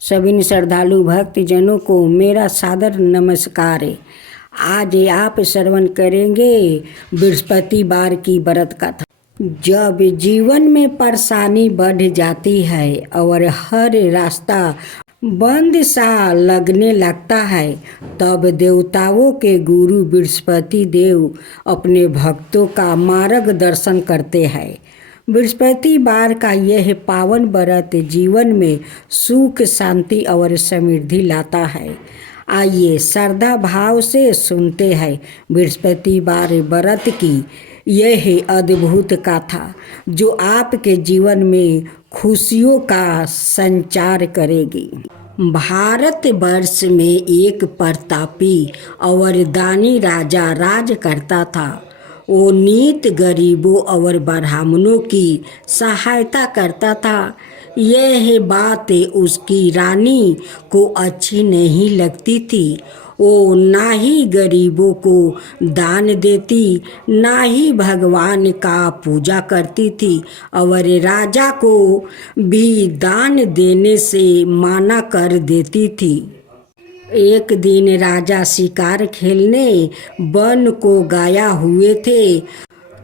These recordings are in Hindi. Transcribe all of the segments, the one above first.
सभी श्रद्धालु भक्तजनों को मेरा सादर नमस्कार है। आज आप श्रवण करेंगे बृहस्पतिवार की व्रत कथा। जब जीवन में परेशानी बढ़ जाती है और हर रास्ता बंद सा लगने लगता है, तब देवताओं के गुरु बृहस्पति देव अपने भक्तों का मार्गदर्शन करते हैं। बृहस्पतिवार का यह पावन व्रत जीवन में सुख, शांति और समृद्धि लाता है। आइए श्रद्धा भाव से सुनते हैं बृहस्पतिवार व्रत की यह अद्भुत कथा, जो आपके जीवन में खुशियों का संचार करेगी। भारतवर्ष में एक प्रतापी और दानी राजा राज करता था। वो नित गरीबों और ब्राह्मणों की सहायता करता था। यह बात उसकी रानी को अच्छी नहीं लगती थी। वो ना ही गरीबों को दान देती, ना ही भगवान का पूजा करती थी और राजा को भी दान देने से मना कर देती थी। एक दिन राजा शिकार खेलने वन को गया हुए थे,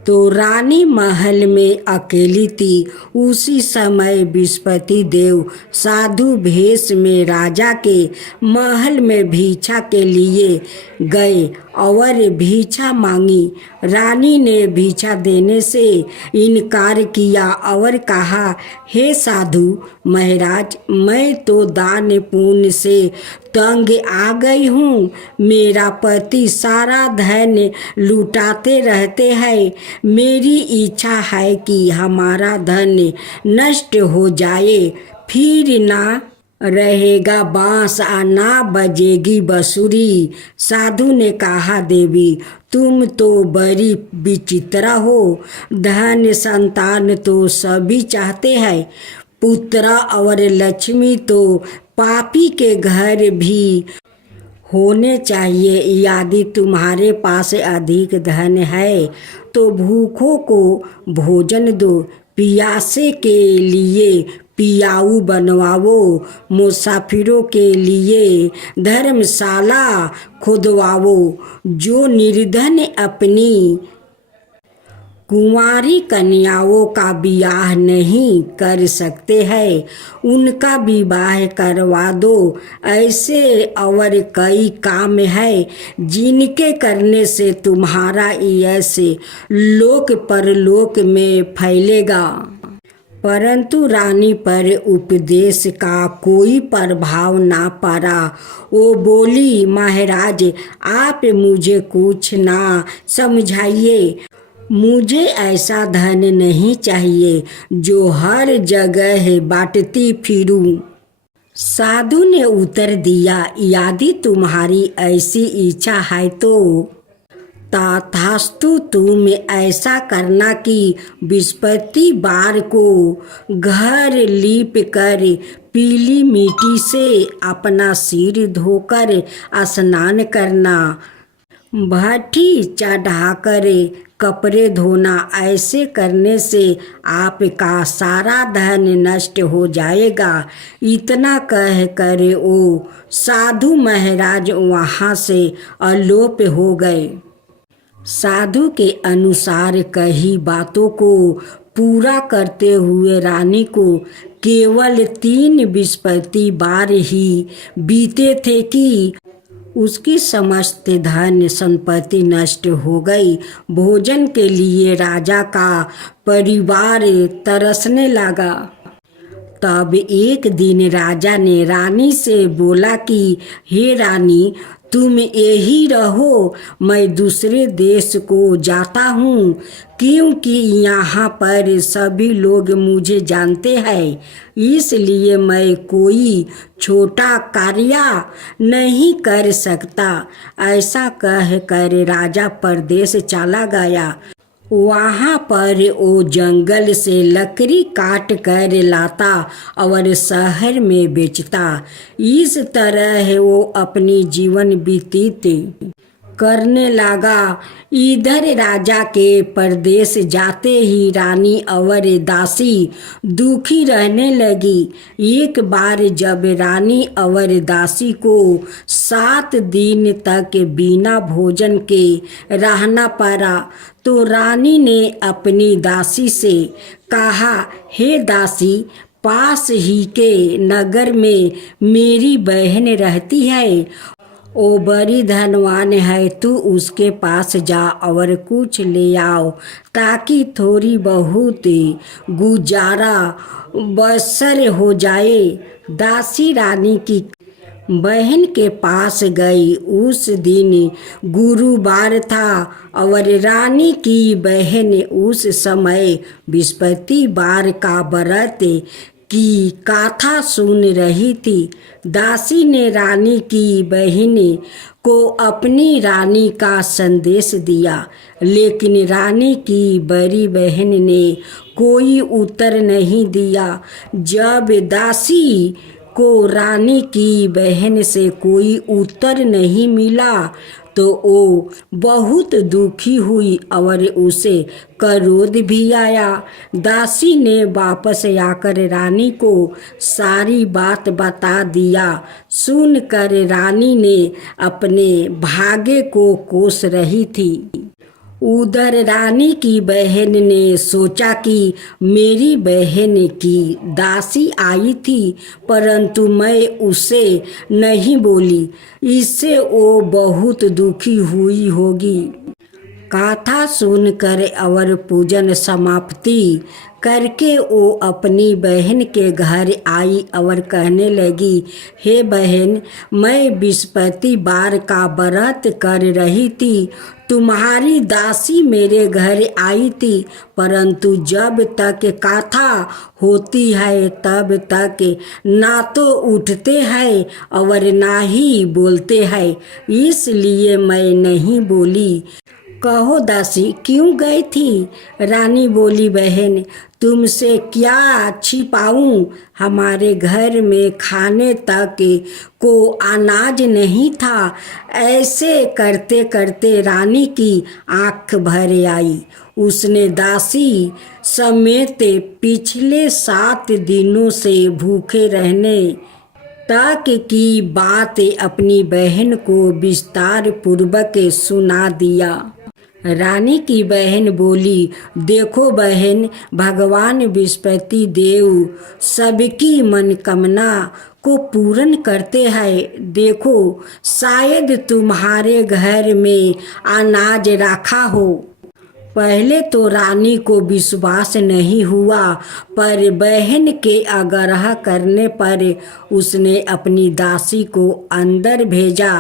तो रानी महल में अकेली थी। उसी समय बृहस्पति देव साधु भेष में राजा के महल में भिक्षा के लिए गए और भिक्षा मांगी। रानी ने भिक्षा देने से इनकार किया और कहा, हे साधु महाराज, मैं तो दान पुण्य से तंग आ गई हूँ। मेरा पति सारा धन लुटाते रहते हैं। मेरी इच्छा है कि हमारा धन नष्ट हो जाए, फिर ना रहेगा बांस और ना बजेगी बांसुरी। साधु ने कहा, देवी तुम तो बड़ी विचित्र हो। धन संतान तो सभी चाहते हैं, पुत्र और लक्ष्मी तो पापी के घर भी होने चाहिए। यदि तुम्हारे पास अधिक धन है तो भूखों को भोजन दो, प्यासे के लिए पियाऊ बनवाओ, मुसाफिरों के लिए धर्मशाला खुदवाओ। जो निर्धन अपनी कुंवारी कन्याओं का विवाह नहीं कर सकते हैं, उनका विवाह करवा दो। ऐसे और कई काम है जिनके करने से तुम्हारा यश लोक परलोक में फैलेगा। परंतु रानी पर उपदेश का कोई प्रभाव ना पड़ा। वो बोली, महाराज आप मुझे कुछ ना समझाइए। मुझे ऐसा धन नहीं चाहिए जो हर जगह बांटती फिरूं। साधु ने उत्तर दिया, यदि तुम्हारी ऐसी इच्छा है तो तथास्तु, तुम ऐसा करना कि बृहस्पतिवार को घर लीप कर पीली मिट्टी से अपना सिर धोकर स्नान करना, भट्ठी चढ़ाकर कपड़े धोना। ऐसे करने से आपका सारा धन नष्ट हो जाएगा। इतना कह कर वो साधु महाराज वहाँ से अलोप हो गए। साधु के अनुसार कही बातों को पूरा करते हुए रानी को केवल 3 बृहस्पतिवार ही बीते थे कि उसकी समस्त धन संपत्ति नष्ट हो गई। भोजन के लिए राजा का परिवार तरसने लगा। तब एक दिन राजा ने रानी से बोला कि हे रानी, तुम यही रहो, मैं दूसरे देश को जाता हूँ, क्योंकि यहाँ पर सभी लोग मुझे जानते हैं। इसलिए मैं कोई छोटा कार्य नहीं कर सकता। ऐसा कह कर राजा परदेश चला गया। वहाँ पर वो जंगल से लकड़ी काट कर लाता और शहर में बेचता। इस तरह वो अपनी जीवन व्यतीत करने लगा। इधर राजा के परदेश जाते ही रानी और दासी दुखी रहने लगी। एक बार जब रानी और दासी को 7 दिन तक बिना भोजन के रहना पड़ा तो रानी ने अपनी दासी से कहा, हे दासी, पास ही के नगर में मेरी बहन रहती है, वो बड़ी धनवान है, तू उसके पास जा और कुछ ले आओ ताकि थोड़ी बहुत गुजारा बसर हो जाए। दासी रानी की बहन के पास गई। उस दिन गुरुवार था और रानी की बहन उस समय बृहस्पतिवार का व्रत की कथा सुन रही थी। दासी ने रानी की बहन को अपनी रानी का संदेश दिया, लेकिन रानी की बड़ी बहन ने कोई उत्तर नहीं दिया। जब दासी को रानी की बहन से कोई उत्तर नहीं मिला तो वो बहुत दुखी हुई और उसे क्रोध भी आया। दासी ने वापस आकर रानी को सारी बात बता दिया। सुनकर रानी ने अपने भाग्य को कोस रही थी। उधर रानी की बहन ने सोचा कि मेरी बहन की दासी आई थी, परंतु मैं उसे नहीं बोली, इससे वो बहुत दुखी हुई होगी। कथा सुनकर और पूजन समाप्ति करके वो अपनी बहन के घर आई और कहने लगी, हे बहन, मैं बृहस्पतिवार का व्रत कर रही थी। तुम्हारी दासी मेरे घर आई थी, परंतु जब तक कथा होती है तब तक ना तो उठते हैं और ना ही बोलते हैं, इसलिए मैं नहीं बोली। कहो दासी, क्यों गई थी? रानी बोली, बहन, तुमसे क्या छिपाऊं? हमारे घर में खाने तक को अनाज नहीं था। ऐसे करते करते रानी की आंख भर आई। उसने दासी समेत पिछले 7 दिनों से भूखे रहने तक की बात अपनी बहन को विस्तार पूर्वक सुना दिया। रानी की बहन बोली, देखो बहन, भगवान बृहस्पति देव सबकी मनोकामना को पूर्ण करते हैं। देखो, शायद तुम्हारे घर में अनाज रखा हो। पहले तो रानी को विश्वास नहीं हुआ, पर बहन के आग्रह करने पर उसने अपनी दासी को अंदर भेजा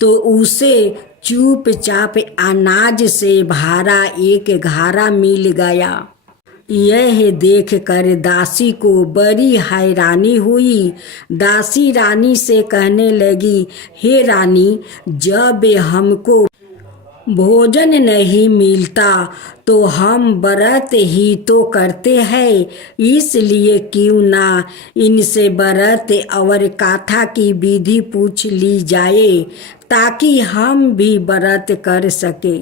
तो उसे चुपचाप अनाज से भरा एक घड़ा मिल गया। यह देखकर दासी को बड़ी हैरानी हुई। दासी रानी से कहने लगी, हे रानी, जब हमको भोजन नहीं मिलता तो हम व्रत ही तो करते हैं, इसलिए क्यों ना इनसे व्रत और कथा की विधि पूछ ली जाए ताकि हम भी व्रत कर सके।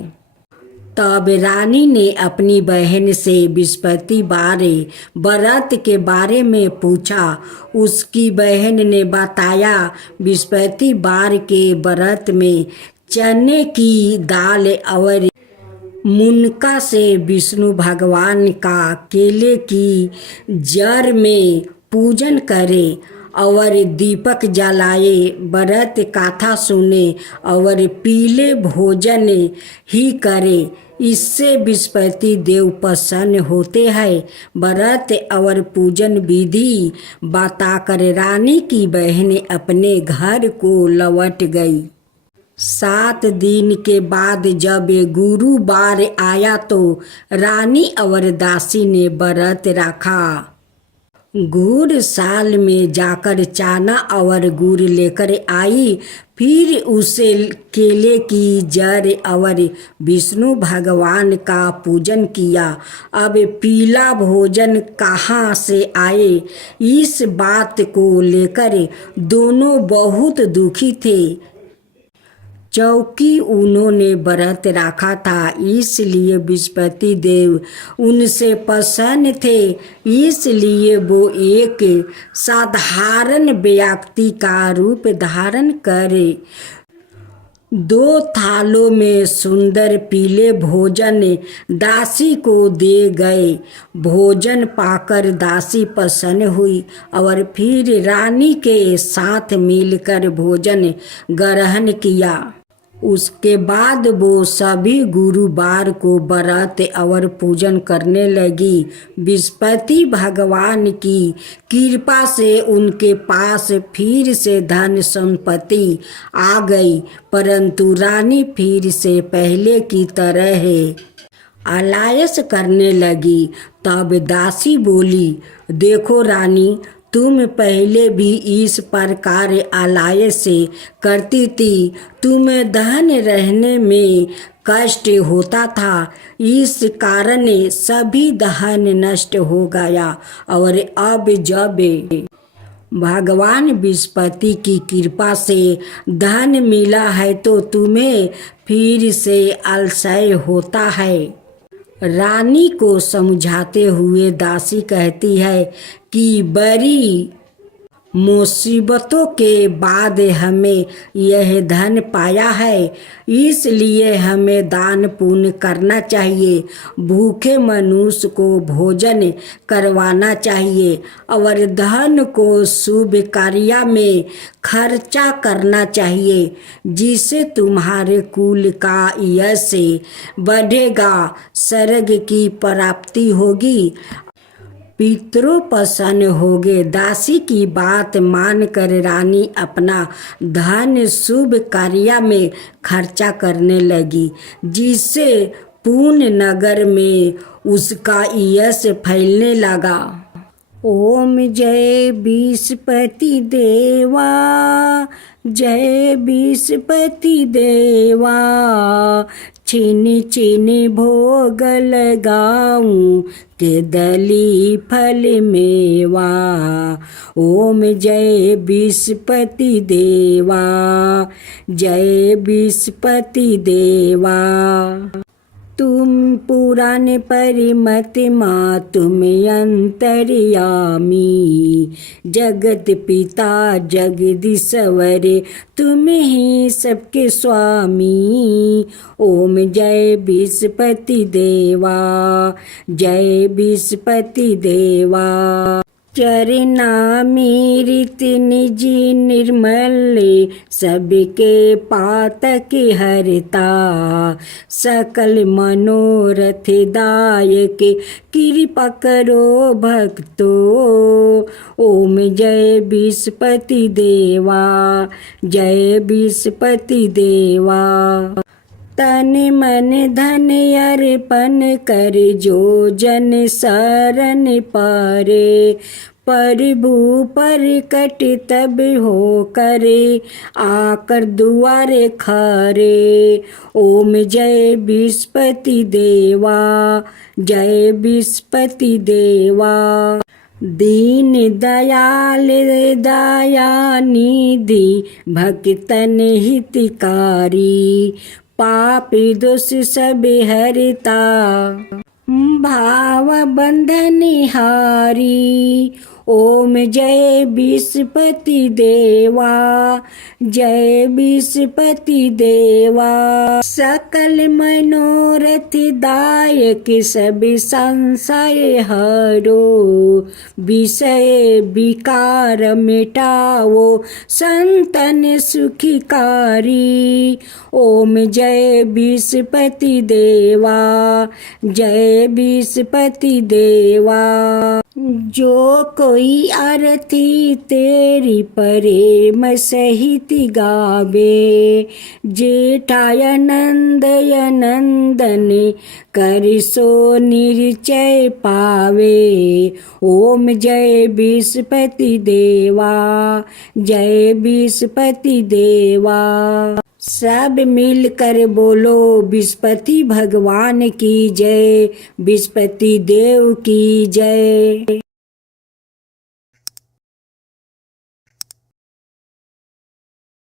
तब रानी ने अपनी बहन से बृहस्पतिवार व्रत के बारे में पूछा। उसकी बहन ने बताया, बृहस्पतिवार के व्रत में चने की दाल और मुनका से विष्णु भगवान का केले की जड़ में पूजन करे और दीपक जलाए, व्रत कथा सुने और पीले भोजन ही करे। इससे बृहस्पति देव प्रसन्न होते हैं। व्रत और पूजन विधि बताकर रानी की बहन अपने घर को लौट गई। 7 दिन के बाद जब गुरुवार आया तो रानी और दासी ने व्रत रखा। गुड़ साल में जाकर चाना और गुड़ लेकर आई, फिर उसे केले की जड़ और विष्णु भगवान का पूजन किया। अब पीला भोजन कहाँ से आए, इस बात को लेकर दोनों बहुत दुखी थे। चौकी उन्होंने व्रत रखा था, इसलिए बृहस्पति देव उनसे प्रसन्न थे। इसलिए वो एक साधारण व्यक्ति का रूप धारण करे। 2 थालों में सुंदर पीले भोजन दासी को दे गए। भोजन पाकर दासी प्रसन्न हुई और फिर रानी के साथ मिलकर भोजन ग्रहण किया। उसके बाद वो सभी गुरुवार को व्रत और पूजन करने लगी। बृहस्पति भगवान की कृपा से उनके पास फिर से धन संपत्ति आ गई, परंतु रानी फिर से पहले की तरह आलस करने लगी। तब दासी बोली, देखो रानी, तुम पहले भी इस प्रकार आलस करती थी। तुम्हें धन रहने में कष्ट होता था, इस कारण सभी धन नष्ट हो गया। और अब जब भगवान बृहस्पति की कृपा से धन मिला है तो तुम्हें फिर से आलस्य होता है। रानी को समझाते हुए दासी कहती है कि बड़ी मुसीबतों के बाद हमें यह धन पाया है, इसलिए हमें दान पुण्य करना चाहिए, भूखे मनुष्य को भोजन करवाना चाहिए और धन को शुभ कार्य में खर्चा करना चाहिए, जिससे तुम्हारे कुल का यश बढ़ेगा, स्वर्ग की प्राप्ति होगी। पितरों प्रसन्न हो गए। दासी की बात मानकर रानी अपना धन शुभ कार्य में खर्चा करने लगी, जिससे पूर्ण नगर में उसका यश फैलने लगा। ओम जय बृहस्पति देवा, जय बृहस्पति देवा, छिन छिन भोग लगाऊं केदली फल मेवा। ओम जय बृहस्पति देवा, जय बृहस्पति देवा। तुम पुराण परिमत माँ, तुम अंतर्यामी, जगत पिता जगदीश्वर, तुम ही सबके स्वामी। ओम जय बृहस्पति देवा, जय बृहस्पति देवा। चरना रीत निज निर्मल, सबके पातक हरता, सकल मनोरथ दायक, कृपा करो भक्तो। ओम जय बृहस्पति देवा, जय बृहस्पति देवा। तन मन धन अर्पण कर जो जन शरण पारे, प्रभु प्रकट तब हो करे, आकर दुआरे खरे। ओम जय बृहस्पति देवा, जय बृहस्पति देवा। दीन दयाल दया निधि, भक्तन हितकारी, पापी दोष सब हरता, भाव बंधन हारी। ओम जय बृहस्पति देवा, जय बृहस्पति देवा। सकल मनोरथ दायक, सब संशय हरो, विषय विकार मिटाओ, संतन सुखकारी। ओम जय बृहस्पति देवा, जय बृहस्पति देवा। जो कोई आरती तेरी प्रेम सहित गावे, जेठाय नंदय नंदन, कर सो निश्चय पावे। ओम जय बृहस्पति देवा, जय बृहस्पति देवा। सब मिलकर बोलो बृहस्पति भगवान की जय, बृहस्पति देव की जय।